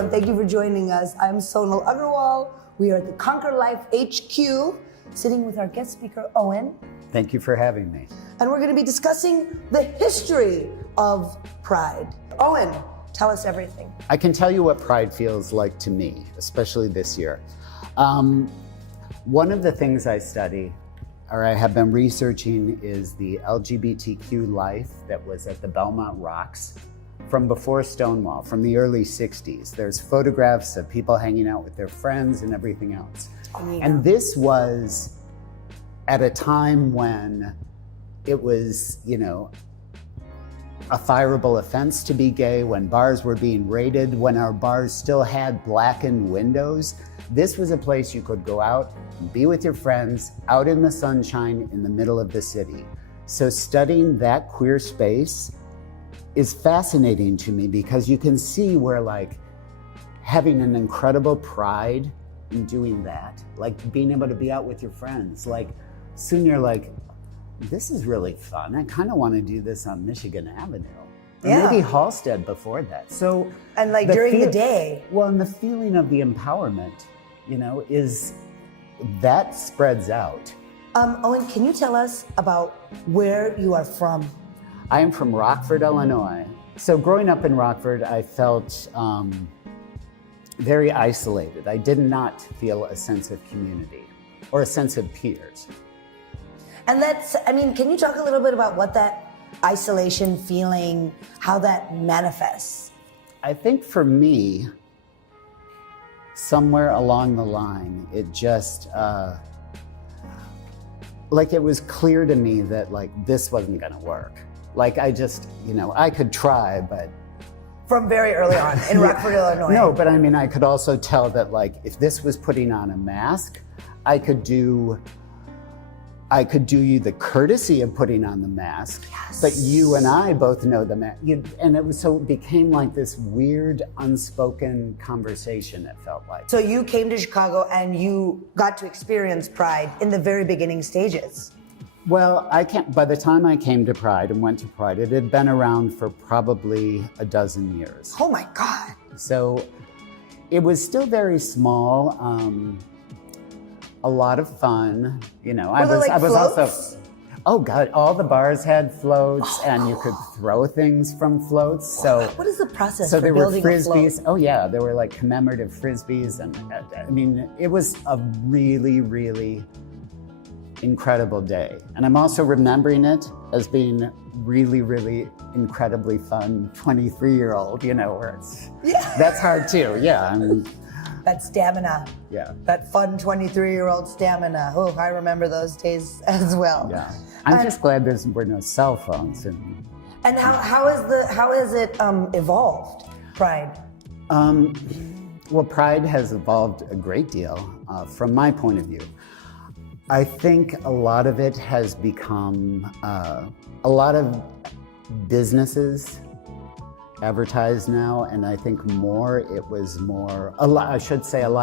everyone. Thank you for joining us. I'm Sonal Agarwal. We are at the Conquer Life HQ, sitting with our guest speaker, Owen. Thank you for having me. And we're going to be discussing the history of Pride. Owen, tell us everything. I can tell you what Pride feels like to me, especially this year. One of the things I study, or I have been researching, is the LGBTQ life that was at the Belmont Rocks from before Stonewall, from the early 60s. There's photographs of people hanging out with their friends and everything else. Oh, yeah. And this was at a time when it was, a fireable offense to be gay, when bars were being raided, when our bars still had blackened windows. This was a place you could go out and be with your friends, out in the sunshine in the middle of the city. So studying that queer space is fascinating to me because you can see where having an incredible pride in doing that, being able to be out with your friends, soon you're like, this is really fun. I kind of want to do this on Michigan Avenue. Or maybe Halstead before that. So, and during the day. Well, and the feeling of the empowerment, is that spreads out. Owen, can you tell us about where you are from? I am from Rockford, Illinois. So growing up in Rockford, I felt very isolated. I did not feel a sense of community or a sense of peers. And can you talk a little bit about what that isolation feeling, how that manifests? I think for me, somewhere along the line, it just, it was clear to me that this wasn't gonna work. I could try, but. From very early on in Rockford, Illinois. No, but I could also tell that if this was putting on a mask, I could do you the courtesy of putting on the mask, yes. But you and I both know the mask. And it became this weird, unspoken conversation, it felt like. So you came to Chicago and you got to experience Pride in the very beginning stages. Well, by the time I came to Pride and went to Pride, it had been around for probably a dozen years. Oh my God. So it was still very small. A lot of fun, I was also, oh God, all the bars had floats and you could throw things from floats. So what is the process for there building were frisbees? Oh yeah, there were commemorative frisbees, and it was a really, really incredible day. And I'm also remembering it as being really, really incredibly fun 23-year-old, where it's, that's hard too, yeah. That stamina. Yeah. That fun 23-year-old stamina. Oh, I remember those days as well. Yeah. I'm just glad there were no cell phones. And how has it evolved, Pride? Well, Pride has evolved a great deal from my point of view. I think a lot of it has become a lot of businesses advertised now, and I think a lot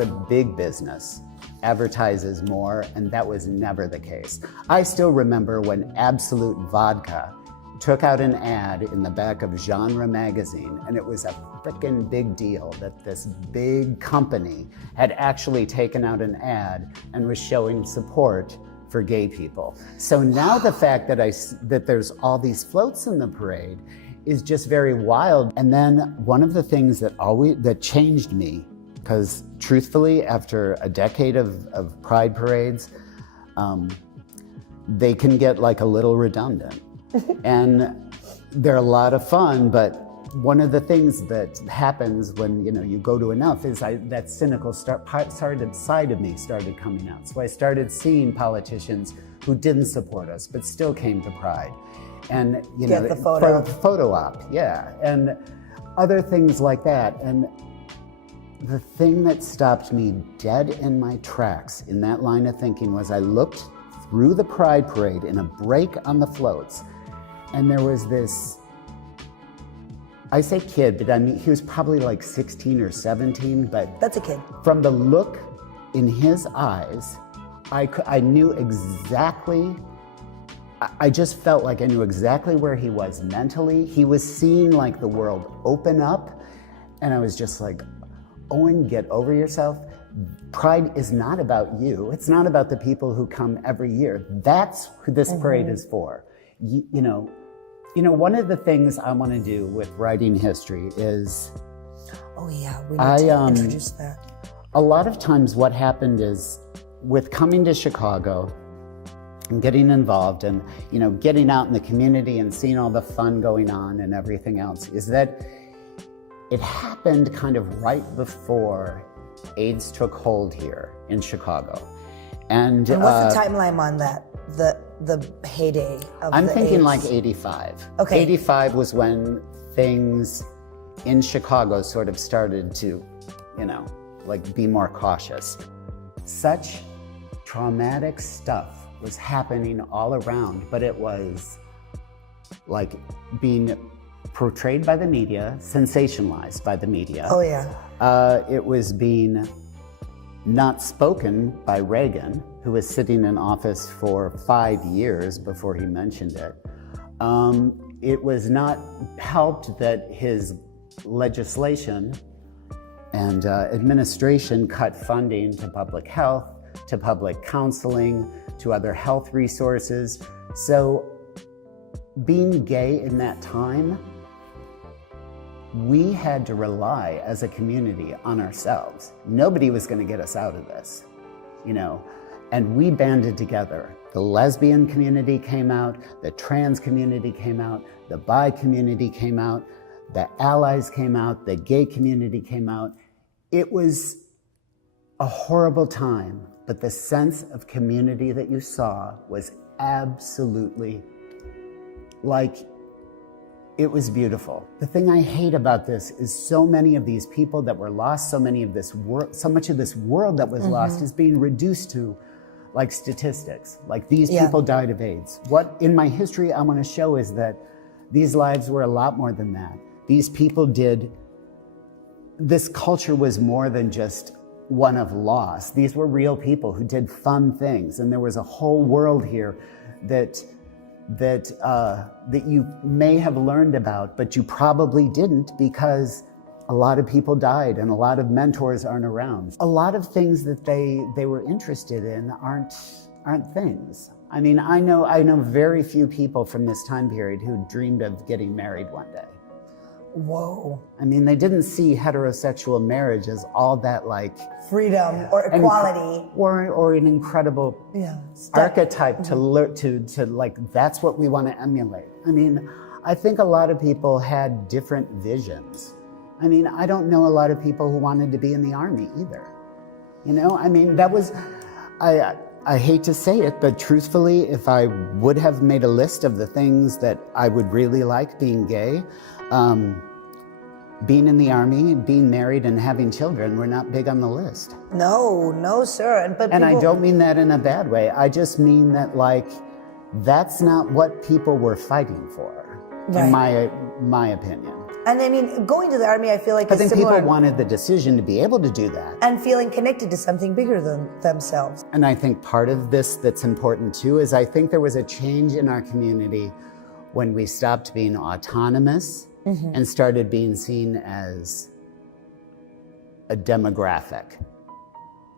of big business advertises more, and that was never the case. I still remember when Absolute Vodka took out an ad in the back of Genre magazine, and it was a frickin' big deal that this big company had actually taken out an ad and was showing support for gay people. So now the fact that there's all these floats in the parade is just very wild. And then one of the things that changed me, because truthfully, after a decade of Pride parades, they can get a little redundant. And they're a lot of fun, but one of the things that happens when you go to enough is that cynical side of me started coming out. So I started seeing politicians who didn't support us but still came to Pride, and get the photo. For the photo op, yeah, and other things like that. And the thing that stopped me dead in my tracks in that line of thinking was I looked through the Pride parade in a break on the floats, and there was this, I say kid, but he was probably 16 or 17, but that's a kid. From the look in his eyes, I knew exactly, I just felt like I knew exactly where he was mentally. He was seeing the world open up, and I was just like, Owen, get over yourself. Pride is not about you. It's not about the people who come every year. That's who this parade is for. You know, one of the things I want to do with writing history is, oh yeah, we need to introduce that. A lot of times what happened is, with coming to Chicago and getting involved and, getting out in the community and seeing all the fun going on and everything else, is that it happened kind of right before AIDS took hold here in Chicago. And what's the timeline on that? The heyday of I'm the thinking AIDS? like 85. Okay. 85 was when things in Chicago sort of started to, be more cautious. Such traumatic stuff was happening all around, but it was like being portrayed by the media, sensationalized by the media. Oh yeah. It was being not spoken by Reagan, who was sitting in office for 5 years before he mentioned it. It was not helped that his legislation and administration cut funding to public health, to public counseling, to other health resources. So being gay in that time, we had to rely as a community on ourselves. Nobody was going to get us out of this, and we banded together. The lesbian community came out, the trans community came out, the bi community came out, the allies came out, the gay community came out. It was a horrible time, but the sense of community that you saw was absolutely it was beautiful. The thing I hate about this is so many of these people that were lost, so much of this world that was lost is being reduced to statistics. These people died of AIDS. What in my history I want to show is that these lives were a lot more than that. These people this culture was more than just one of loss. These were real people who did fun things, and there was a whole world here that you may have learned about, but you probably didn't, because a lot of people died and a lot of mentors aren't around. A lot of things that they were interested in aren't things. I mean, I know very few people from this time period who dreamed of getting married one day. Whoa. I mean, they didn't see heterosexual marriage as all that freedom or equality or an incredible archetype to that's what we want to emulate. I mean, I think a lot of people had different visions. I mean, I don't know a lot of people who wanted to be in the army either. I mean, that was, I hate to say it, but truthfully, if I would have made a list of the things that I would really like being gay, being in the army, being married, and having children were not big on the list. No, sir. And I don't mean that in a bad way. I just mean that that's not what people were fighting for, in my opinion. And I mean, going to the army, I feel like But then similar, people wanted the decision to be able to do that. and feeling connected to something bigger than themselves. And I think part of this that's important too is I think there was a change in our community when we stopped being autonomous and started being seen as a demographic.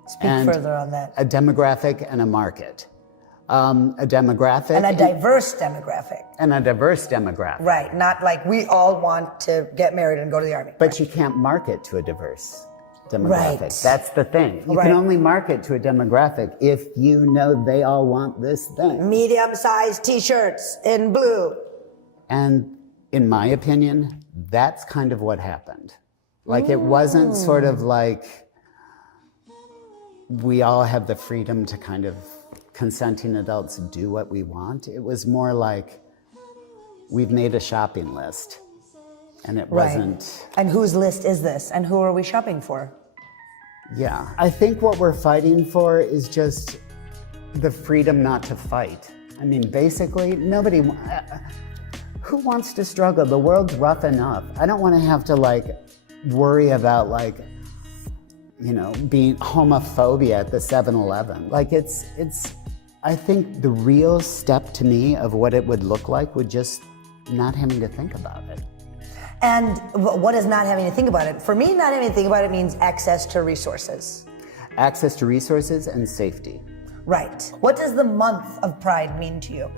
Speak further on that. A demographic and a market. A demographic. And a diverse demographic. And a diverse demographic. Right, not like we all want to get married and go to the army. But you can't market to a diverse demographic. Right. That's the thing. You can only market to a demographic if you know they all want this thing. Medium-sized t-shirts in blue. And in my opinion, that's kind of what happened. It wasn't sort of we all have the freedom to kind of consenting adults do what we want. It was more we've made a shopping list, and it wasn't. And whose list is this? And who are we shopping for? Yeah. I think what we're fighting for is just the freedom not to fight. I mean, basically, nobody. Who wants to struggle? The world's rough enough. I don't want to have to worry about being homophobia at the 7-Eleven. I think the real step to me of what it would look like would just not having to think about it. And what is not having to think about it? For me, not having to think about it means access to resources. Access to resources and safety. Right. What does the month of Pride mean to you?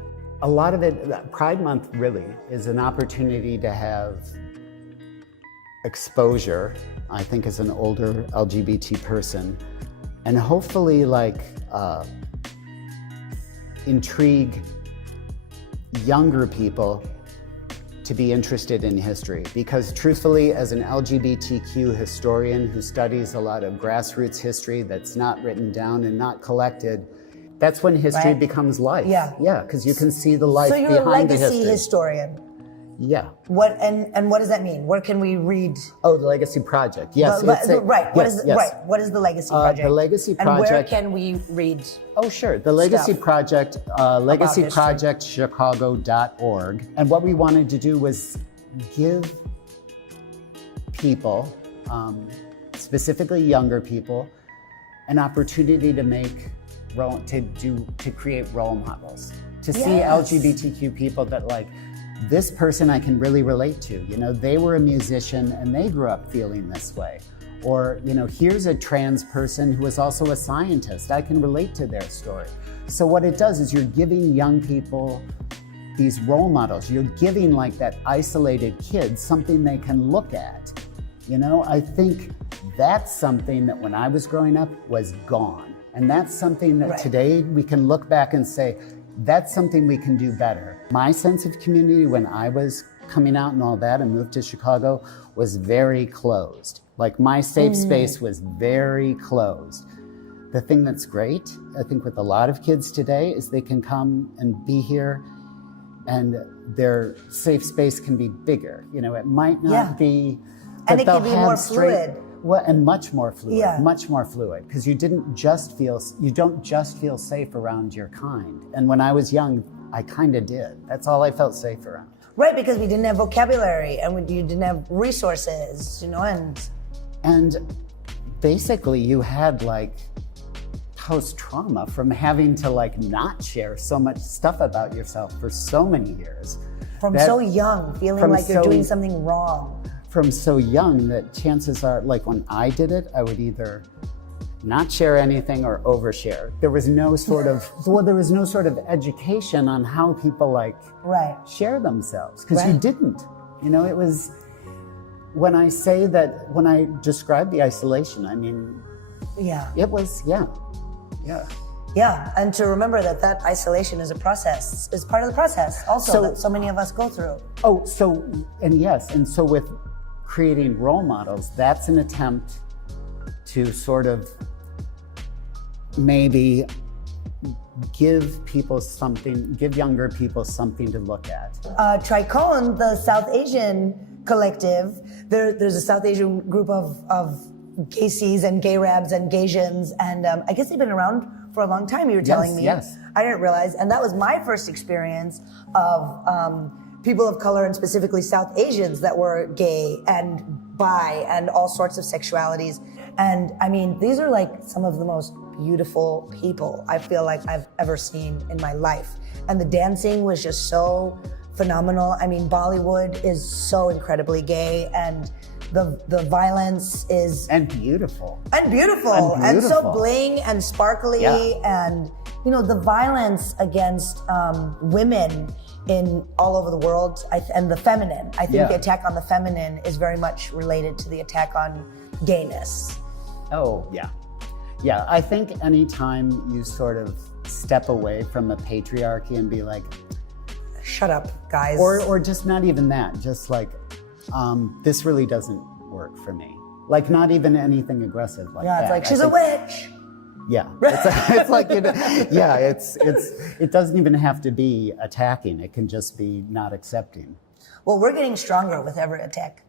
A lot of it, Pride Month really is an opportunity to have exposure, I think as an older LGBT person, and hopefully intrigue younger people to be interested in history. Because truthfully, as an LGBTQ historian who studies a lot of grassroots history that's not written down and not collected, that's when history becomes life. Yeah. Yeah, because you can see the life behind the history. So you're a legacy historian. Yeah. What and what does that mean? Where can we read? Oh, the Legacy Project. Yes. Right. What is What is the Legacy Project? The Legacy Project. And where can we read? Oh, sure. The Legacy Project, legacyprojectchicago.org. And what we wanted to do was give people, specifically younger people, an opportunity to create role models, to see LGBTQ people that this person I can really relate to. You know, they were a musician and they grew up feeling this way. Or, you know, here's a trans person who is also a scientist. I can relate to their story. So what it does is you're giving young people these role models. You're giving that isolated kid something they can look at. You know, I think that's something that when I was growing up was gone. And that's something that today we can look back and say, that's something we can do better. My sense of community when I was coming out and all that and moved to Chicago was very closed. My safe space was very closed. The thing that's great, I think with a lot of kids today, is they can come and be here and their safe space can be bigger. You know, it might not be, and it can be more fluid. And much more fluid, because you don't just feel safe around your kind. And when I was young, I kind of did. That's all I felt safe around. Right, because we didn't have vocabulary and you didn't have resources, you know, and basically you had post-trauma from having to not share so much stuff about yourself for so many years. From so young, feeling like you're doing something wrong. From so young that chances are, when I did it, I would either not share anything or overshare. There was no sort of, education on how people share themselves, because you didn't. You know, it was, when I describe the isolation, I mean, it was, Yeah, and to remember that isolation is a process, is part of the process also that so many of us go through. Oh, so with creating role models, that's an attempt to sort of maybe give younger people something to look at. Tricone, the South Asian collective, there's a South Asian group of gay Cs and gay Rabs and Gaysians, and I guess they've been around for a long time, you were telling me. Yes. I didn't realize, and that was my first experience of people of color, and specifically South Asians that were gay and bi and all sorts of sexualities. And I mean, these are some of the most beautiful people I feel like I've ever seen in my life. And the dancing was just so phenomenal. I mean, Bollywood is so incredibly gay, and the violence is beautiful and so bling and sparkly, and you know, the violence against women in all over the world, and the feminine. I think the attack on the feminine is very much related to the attack on gayness. Oh, yeah. Yeah, I think anytime you sort of step away from the patriarchy and be like, shut up, guys. Or just not even that, just this really doesn't work for me. Not even anything aggressive like that. Yeah, it's she's a witch. Yeah, it doesn't even have to be attacking. It can just be not accepting. Well, we're getting stronger with every attack.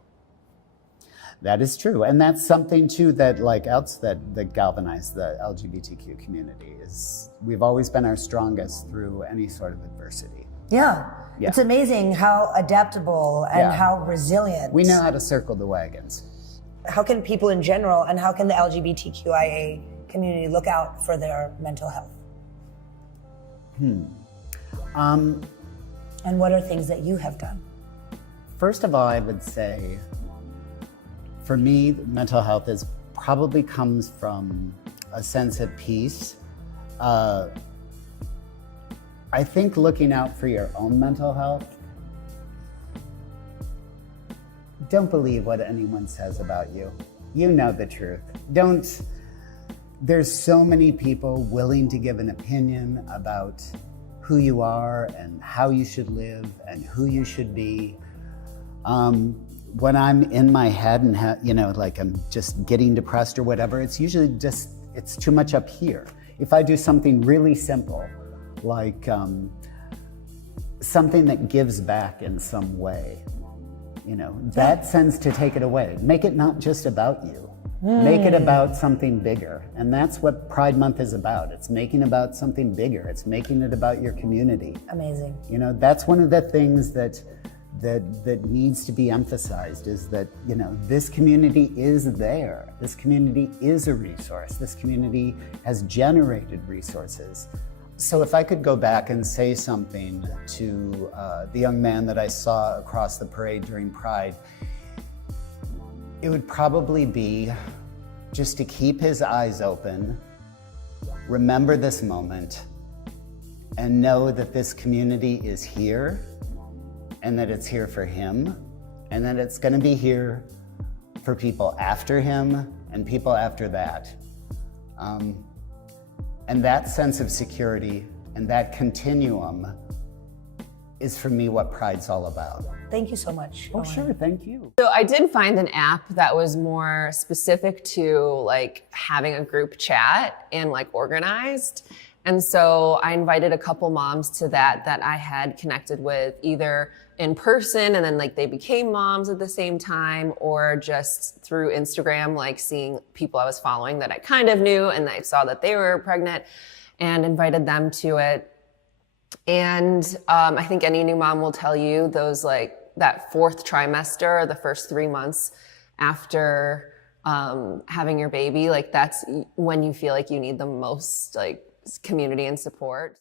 That is true, and that's something too that that galvanized the LGBTQ community. Is we've always been our strongest through any sort of adversity. Yeah. It's amazing how adaptable and how resilient. We know how to circle the wagons. How can people in general, and how can the LGBTQIA community look out for their mental health? And what are things that you have done? First of all, I would say, for me, mental health probably comes from a sense of peace. I think looking out for your own mental health. Don't believe what anyone says about you. You know the truth. There's so many people willing to give an opinion about who you are and how you should live and who you should be. When I'm in my head and like I'm just getting depressed or whatever, it's usually it's too much up here. If I do something really simple, like something that gives back in some way, that tends to take it away. Make it not just about you. Make it about something bigger. And that's what Pride Month is about. It's making about something bigger. It's making it about your community. Amazing. That's one of the things that needs to be emphasized, is that, this community is there. This community is a resource. This community has generated resources. So if I could go back and say something to the young man that I saw across the parade during Pride, it would probably be just to keep his eyes open, remember this moment, and know that this community is here, and that it's here for him, and that it's going to be here for people after him and people after that. And that sense of security and that continuum is, for me, what Pride's all about. Thank you so much. Oh, Owen. sure, thank you. So I did find an app that was more specific to like having a group chat and like organized. And so I invited a couple moms to that I had connected with either in person and then like they became moms at the same time, or just through Instagram, like seeing people I was following that I kind of knew and I saw that they were pregnant and invited them to it. And I think any new mom will tell you that fourth trimester, the first 3 months after having your baby, like that's when you feel like you need the most like community and support.